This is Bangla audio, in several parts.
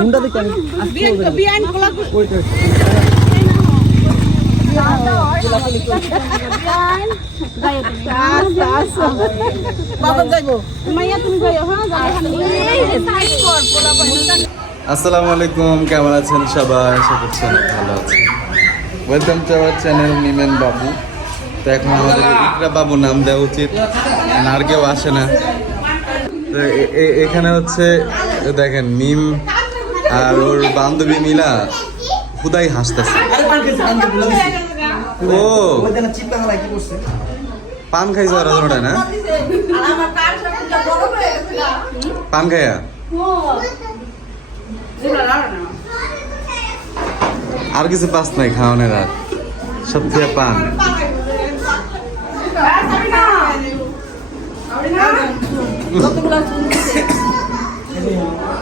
আমি। বিয়ান খোলা যাইও হ্যাঁ আসসালামু আলাইকুম কেমন আছেন সবাই? আশা করছি অনেক ভালো আছেন ওয়েলকাম টু আওয়ার চ্যানেল মিমেন বাবু তো এখন আমাদের ইকরা বাবু নাম দেওয়া উচিত। আর কেউ আসে না। তো এখানে হচ্ছে দেখেন মিম আর ওর বান্ধবী মিলা খুদাই হাসতেছে। ও। পান খাইছে ওরা ধরে না? পান খাইয়া আর কিছু পাস নাই খাওয়ানোর আর। সব থেকে পান।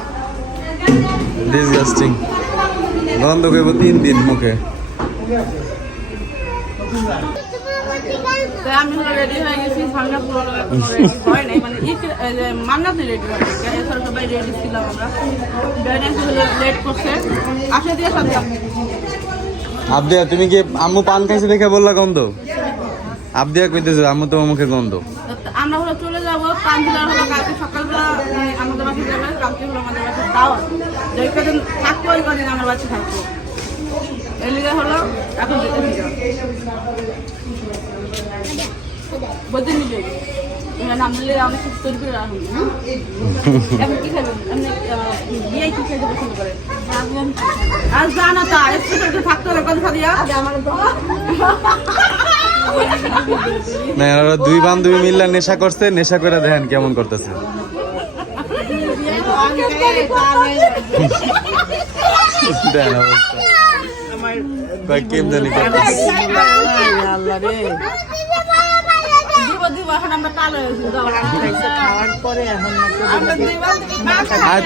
ডিসগাস্টিং গন্ধ করব তিন দিন মুখে। আমি রেডি হয়ে গেছি সামনে পুরো রেডি নাই। মানে ই মান্নাতে রেডি হয়ে গেছে। এছাড়া সবাই রেডি ছিলাম আমরা। ড্রাইভার হলো লেট করছে। আসে দিয়ে সব আবদিয়া তুমি কি আম্মু পান খাইছে দেখে বললা গন্ধ? আবদিয়া কইতেছে আম্মু তোমার মুখে গন্ধ। আমরা হলো হলো কালকে সকালবেলা উম, আমাদের বাসায় যাবে হলো আমাদের বাসায় দাওয়াত। যে কদিন থাকব আমার থাকব। এলিগে হলো এখন বলতে কিছু করে এখন কি খাবেন আপনি বিয়ে কি খাইতে পছন্দ করেন আর জানা তা একটু একটু থাকতে হবে কথা দিয়া আমার না ওরা দুই বান্ধবী মিল্লা নেশা করছে, নেশা করে দেখেন কেমন করতেছে। দেখেন অবস্থা। আয়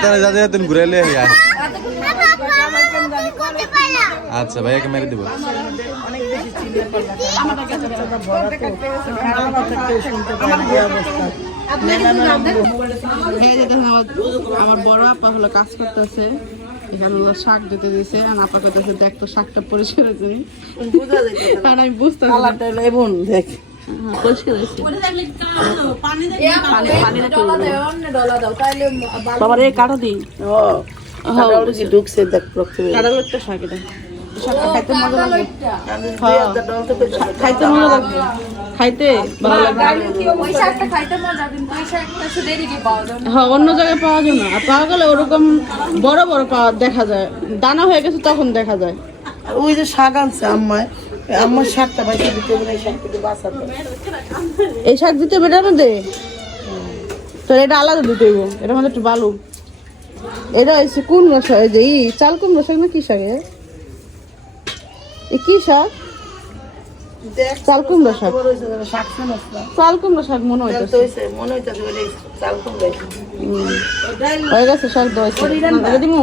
আচ্ছা মেরে দিব। আমার আমার বড় আপা হলো কাজ করতেছে। এখানে শাক দিতে দিছে আর আপা করতেছে দেখ তো শাকটা পরিষ্কার হয়েছে। নি। কারণ আমি বুঝতে এবং দেখ। পরিষ্কার পানি বাবার এই কাটা দিই কি ঢুকছে দেখ প্রথমে। কাটা একটা শাক এটা। খাইতে মজা হ্যাঁ পেছনে খাইতে মজা খাইতে ভালো। হ্যাঁ অন্য জায়গায় পাওয়া যায় না। আর পাওয়া গেলে ওরকম বড় বড় পাওয়া দেখা যায়। দানা হয়ে গেছে তখন দেখা যায়। ওই যে শাক আনছে আম্মায় আম্মার শাকটা বাইকে দিতে এই শাক দিতে হবে এটার মধ্যে তো এটা আলাদা দিতে হইব। এটার মধ্যে একটু বালু। এটা হচ্ছে কুমড়ো শাক এই যে ই চাল কুমড়ো শাক না কি শাক এ? কি শাক? দেখ চাল কুমড়ো শাক। বড় শাক চাল কুমড়ো শাক মনে হইতেছে। মনে হয়ে গেছে শাক দিমু?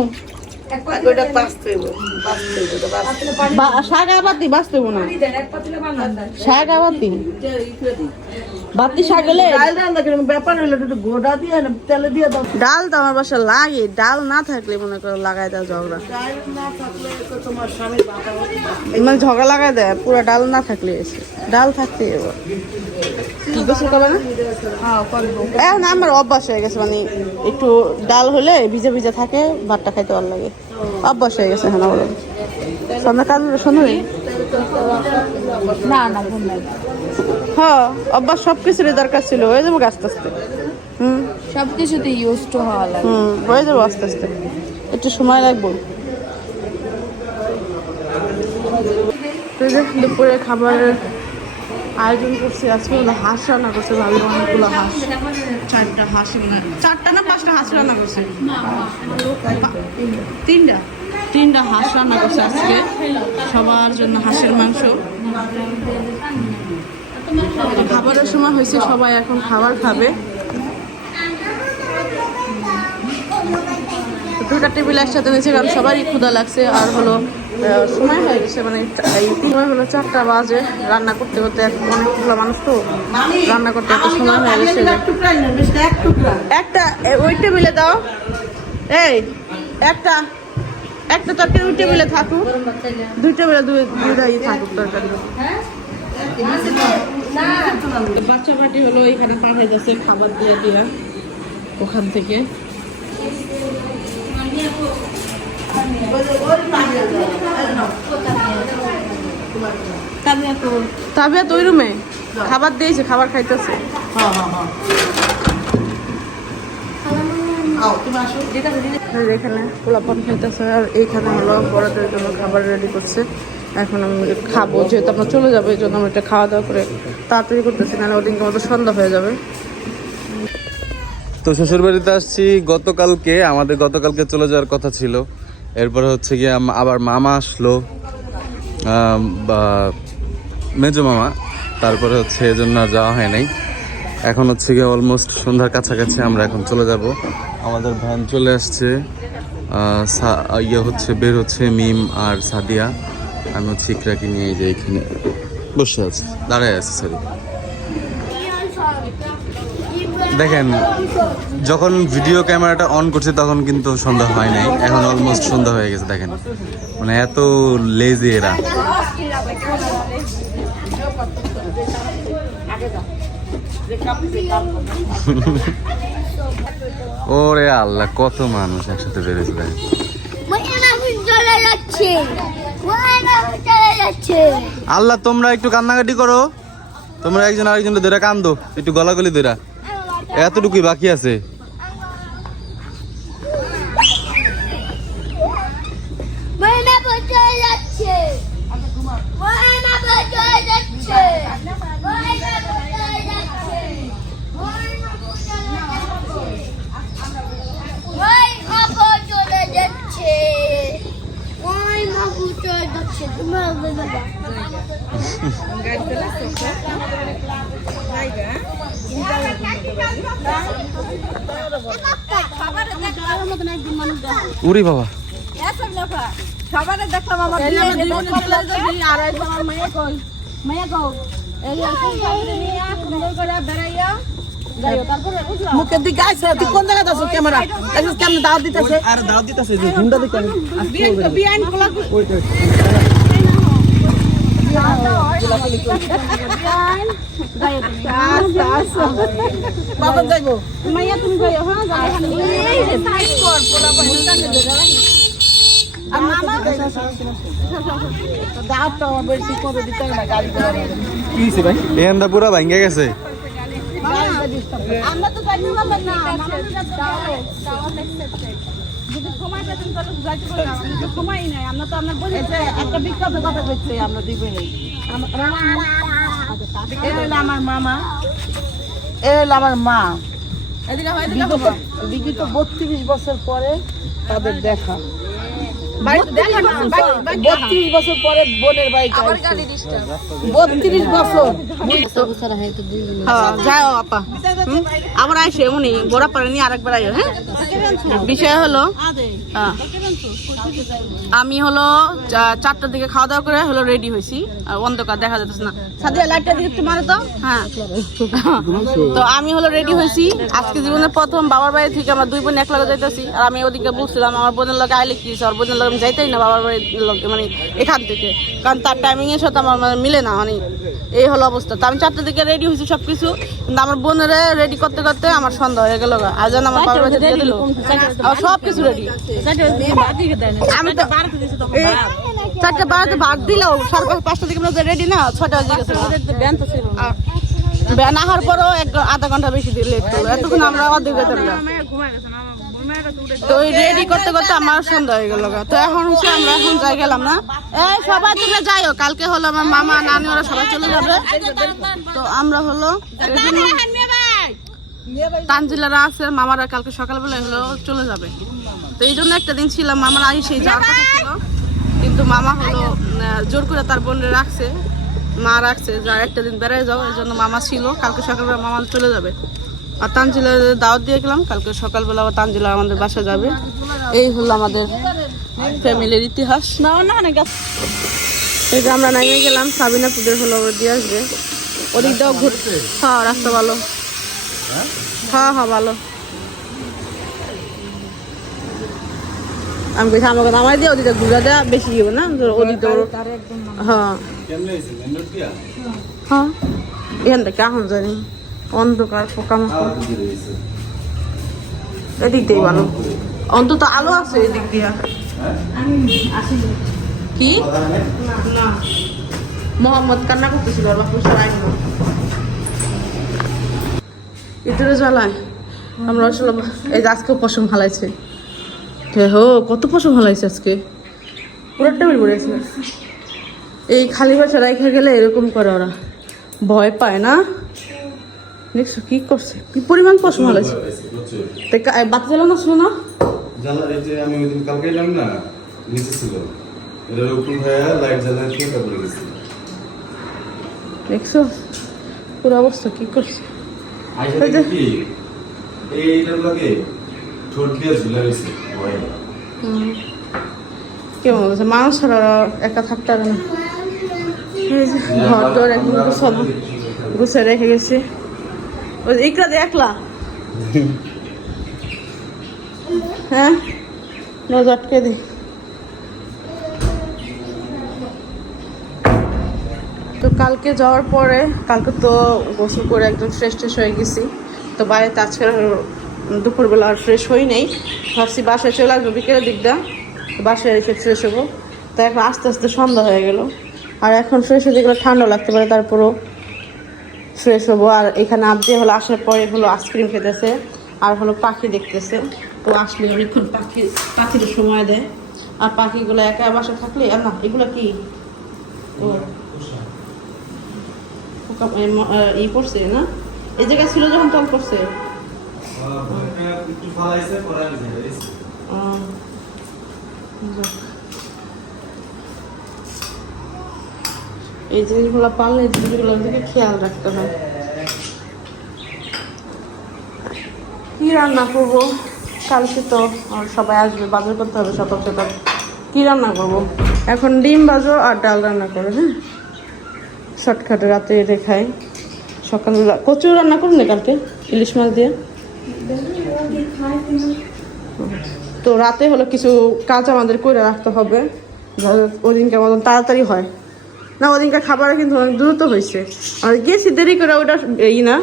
আবার দি বাঁচতে না। শাক আবার দি বাতি ডাল রান্না ব্যাপার একটু গোটা দিয়ে না তেলে দিয়ে দাও। ডাল তো আমার বাসা লাগে ডাল না থাকলে মনে করো লাগাই দেয় ঝগড়া। ডাল না থাকলে তো তোমার স্বামীর বাতা মানে ঝগড়া লাগাই দেয় পুরো ডাল না থাকলে এসে। ডাল থাকতে এবার কি গোসল করে না? এখন আমার অভ্যাস হয়ে গেছে মানে একটু ডাল হলে ভিজে ভিজে থাকে ভাতটা খাইতে ভালো লাগে। অভ্যাস হয়ে গেছে হ্যাঁ সন্ধ্যা শুনুন না না হ্যাঁ অভ্যাস সব কিছুরই দরকার ছিল। হয়ে যাব আস্তে আস্তে। হুম? সব কিছুতে ইউজ টু হওয়া লাগে। হুম হয়ে যাব আস্তে আস্তে। একটু সময় লাগবে। দুপুরে খাবারের আয়োজন করছি। আজকে হলো হাঁস রান্না করছে ভালো অনেকগুলো হাঁস। চারটা হাঁস চারটা না পাঁচটা হাঁস রান্না করছে? তিনটা। তিনটা হাঁস রান্না করছে আজকে। সবার জন্য হাঁসের মাংস। খাবারের সময় হয়েছে সবাই এখন খাবার খাবে। দুটা টেবিল একসাথে হয়েছে কারণ সবারই ক্ষুধা লাগছে। আর হলো সময় হয়ে গেছে মানে সময় হলো চারটা বাজে রান্না করতে করতে এক- অনেকগুলো মানুষ তো। রান্না করতে এত সময় হয়ে গেছে। একটা ওই টেবিলে দাও। এই একটা একটা তরকারি ওই টেবিলে থাকুক। দুই টেবিলে দুই দুইটাই থাকুক তরকারি। বাচ্চা পার্টি হলো এখানে পাঠিয়ে যাচ্ছে খাবার দিয়ে দিয়া ওখান থেকে। তাবিয়া তো ওই রুমে? খাবার দিয়েছে খাবার খাইতেছে। এখানে পোলাপান খাইতেছে আর এইখানে হলো বড়দের জন্য খাবার রেডি করছে। এখন আমি খাব, যেহেতু আমরা চলে যাব, এই জন্য আমরা এটা খাওয়া দাওয়া করে তাড়াতাড়ি করতেছি, নাহলে ওদিনকে মতো সন্ধ্যা হয়ে যাবে। তো শ্বশুর বাড়িতে আসছি, গতকালকে, আমাদের গতকালকে চলে যাওয়ার কথা ছিল। এরপরে হচ্ছে গিয়ে আবার মামা আসলো মেজো মামা। তারপরে হচ্ছে এজন্য যাওয়া হয় নাই। এখন হচ্ছে গিয়ে অলমোস্ট সন্ধ্যার কাছাকাছি আমরা এখন চলে যাব। আমাদের ভ্যান চলে আসছে ইয়ে হচ্ছে, বের হচ্ছে মিম আর সাদিয়া। আমি হচ্ছে ইকরাকে নিয়ে এই যে এখানে বসে আছি। দাঁড়ায় আছি সরি দেখেন, যখন ভিডিও ক্যামেরাটা অন করছি, তখন কিন্তু সন্ধ্যা হয় নাই। এখন অলমোস্ট সন্ধ্যা হয়ে গেছে, দেখেন। মানে এত লেজি এরা। ওরে আল্লাহ, কত মানুষ একসাথে বেড়েছে আল্লাহ, তোমরা একটু কান্নাকাটি করো। তোমরা একজন আরেকজন ধরে কান্দো, একটু গলাগলি ধরা। এতটুকুই বাকি আছে ময়নাগুড়ি চলে যাচ্ছে ময়নাগুড়ি চলে যাচ্ছে ময়নাগুড়ি চলে যাচ্ছে ময়নাগুড়ি চলে যাচ্ছে ময়নাগুড়ি তোমার বাবা। উরি বাবা দেখলাম আমার মেয়ে কই মেয়ে কও মুখের দিকে তুই কোন জায়গায় আছো ক্যামেরা? কেমন দাওয়াত দিতেছে? আর দাও দিতেছে যে হুন্ডা দেখে বিয়ান খোলা ওইটা বাবা যাইবো মাইয়া তুমি যাইও হ্যাঁ যাও এই যে সাইড কর পোলা পয়সা কানে ধরে দাওয়াতটা আমার বেশি কত দিতে হবে না গাড়ি করে কি হইছে ভাই এখানটা পুরা ভাঙ্গে গেছে আমরা তো পারলাম না। আমাদের দাও দাওয়াত accepted যদি সময় পেতেন তাহলে যাইতে পারলাম তো সময়ই নাই। আমরা তো আপনার বলি একটা বিখ্যাত কথা বলছে আমরা দুই এ হলো আমার মামা। এ হলো আমার মা। বিগত বিগত বত্রিশ বছর পরে তাদের দেখা। বত্রিশ বছর পরে বোনের বাড়িতে বত্রিশ বছর। হ্যাঁ যাও আপা? আবার আইসো এমনই গোড়া পারে নিয়ে আরেকবার আইও হ্যাঁ? বিষয় হলো হ্যাঁ। আমি হলো চা- চারটার দিকে খাওয়া দাওয়া করে হলো রেডি হয়েছি। আর অন্ধকার দেখা যাচ্ছে না। সাদিয়া লাইটটা দিকে একটু মারো তো। হ্যাঁ। তো আমি হলো রেডি হয়েছি। আজকে জীবনের প্রথম বাবার বাড়ি থেকে আমার দুই বোন এক লগে যাইতেছি। আর আমি ওদিকে বলছিলাম আমার বোনের লগে আইলে কি? আর বোনের লগে আমি যাইতেই না বাবার বাড়ির লগে মানে এখান থেকে। কারণ তার টাইমিং এর সাথে আমার মানে মিলে না মানে এই হলো অবস্থা। তো আমি চারটার দিকে রেডি হয়েছি সবকিছু। কিন্তু আমার বোনের রেডি করতে করতে আমার সন্ধ্যা হয়ে গেল আর যেন আমার বাবার বাড়িতে দিয়ে দিল। সব কিছু চারটে বারোতে ভাত দিলেও সাড়ে পাঁচ- দিকে রেডি না ছটা এক আধা ঘণ্টা বেশি আমরা তো রেডি করতে করতে আমার সন্ধ্যা হয়ে গেল তো এখন হচ্ছে আমরা এখন যাই গেলাম না। সবাই তুমি যাইও। কালকে হলো আমার মামা, নানি, ওরা সবাই চলে যাবে। তো আমরা হলো তানজিলারা আছে, মামারা কালকে সকালবেলায় হলো, চলে যাবে। তো এই জন্য একটা দিন ছিলাম, মামার আই সেই যাওয়ার কথা ছিল। কিন্তু মামা হলো জোর করে তার বোনরে রাখছে। মা রাখছে, যা একটা দিন বেড়ায় যাও, এই জন্য মামা ছিল। কালকে সকালবেলা মামা চলে যাবে। আর তানজিলা দাওয়াত দিয়ে গেলাম, কালকে সকালবেলা আবার তানজিলা আমাদের বাসা যাবে। এই হলো আমাদের ফ্যামিলির ইতিহাস। না না না এই যে আমরা নামিয়ে গেলাম, সাবিনা পুজোর হলো দিয়ে আসবে। ওদিক দাও ঘুর হ্যাঁ রাস্তা ভালো। হ্যাঁ হ্যাঁ ভালো। আমি কইছি আমাকে আমার দিয়ে ওদিকে ঘুরা দেওয়া বেশি হবে না ধরো ওদিকে হ্যাঁ। মেন দিয়া হ্যাঁ। এখান থেকে এখন জানি। অন্ধকার পোকামাকড়। এদিক দিয়ে ভালো। অন্তত আলো আছে এদিক দিয়া। কি? না মোহাম্মদ কান্না করতেছিল বাপুর সবাই ইতরে জ্বালায়। আমরা আসলে এই যে আজকে পশম হালাইছে হে হো কত পশম হালাইছে আজকে? পুরো টেবিল পড়েছে এই খালি বাসা রেখে গেলে এরকম করে ওরা। ভয় পায় না? দেখছ কি করছে? কি পরিমাণ পশম হালাইছে বাতি জ্বালানো ছিল না? জ্বালা এই যে আমি ওই দিন কালকে এলাম না নিচে ছিল। এটার উপর হয়ে লাইট জ্বালায় ফেঁকা পড়ে গেছে। দেখছ? পুরো অবস্থা কি করছে? কি? ভয়ে কেমন হচ্ছে মানুষ একা থাকতে পারে না। ঘর দর একদম গুছানো গুছিয়ে রেখে গেছে। ওই ইকরা একলা? হ্যাঁ? নজর আটকে তো কালকে যাওয়ার পরে, কালকে তো গোসল করে একদম ফ্রেশ ট্রেশ হয়ে গেছি। তো বাড়িতে আজকে দুপুরবেলা আর ফ্রেশ হই নেই। ভাবছি বাসায় চলে আসব, বিকেলের দিকটা। বাসায় এসে ফ্রেশ হব। তো এখন আস্তে আস্তে সন্ধ্যা হয়ে গেল। আর এখন ফ্রেশ হতে গেলে ঠান্ডা লাগতে পারে, তারপরও ফ্রেশ হব। আর এখানে আবদি হলো, আসার পরে হলো আইসক্রিম খেতেছে। আর হলো পাখি দেখতেছে। তো আসলে অনেকক্ষণ পাখি পাখির সময় দেয়। আর পাখিগুলো একা বাসা থাকলে আর না, এগুলো কি? ও ই পড়ছে না? এই জায়গায় ছিল যখন তল করছে। এই জিনিসগুলো পারলে এই জিনিসগুলোর দিকে খেয়াল রাখতে হয়। কি রান্না করব? কালকে তো সবাই আসবে, বাজার করতে হবে, সকাল সকাল। কি রান্না করব? এখন ডিম বাজো আর ডাল রান্না করো হ্যাঁ? শর্টকাটে রাতে এটা খাই সকালবেলা কচু রান্না করুন কালকে? ইলিশ মাছ দিয়ে? তো রাতে হলো কিছু কাজ আমাদের করে রাখতে হবে। ওদিনকে মতন তাড়াতাড়ি হয়। না ওদিনকার খাবার কিন্তু অনেক দ্রুত হয়েছে। আর গেছি দেরি করে ওটা এই না।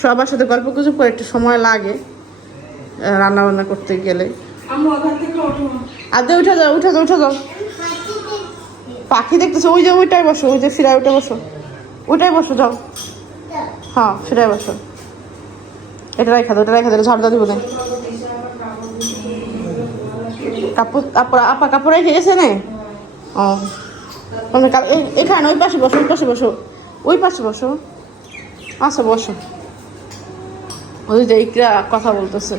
সবার সাথে গল্প গুজব করে একটু সময় লাগে রান্না বান্না করতে গেলে। আদে উঠে যাও উঠে যাও উঠে যাও। পাখি দেখতেছো? ওই যে, ওইটাই বসো, ওই যে ফিরায় উঠে বসো। ওইটাই বসো, যাও। হ্যাঁ ফিরায় বসো। এটা রেখা দাও, এটা রেখা দাও ঝাড় দিব না। কাপড় আপা কাপড় রেখে গেছে না? ও। এই- এখানে, ওই পাশে বসো, ওই পাশে বসো। ওই পাশে বসো। আচ্ছা বসো। ওই যে ইকরা কথা বলতেছে।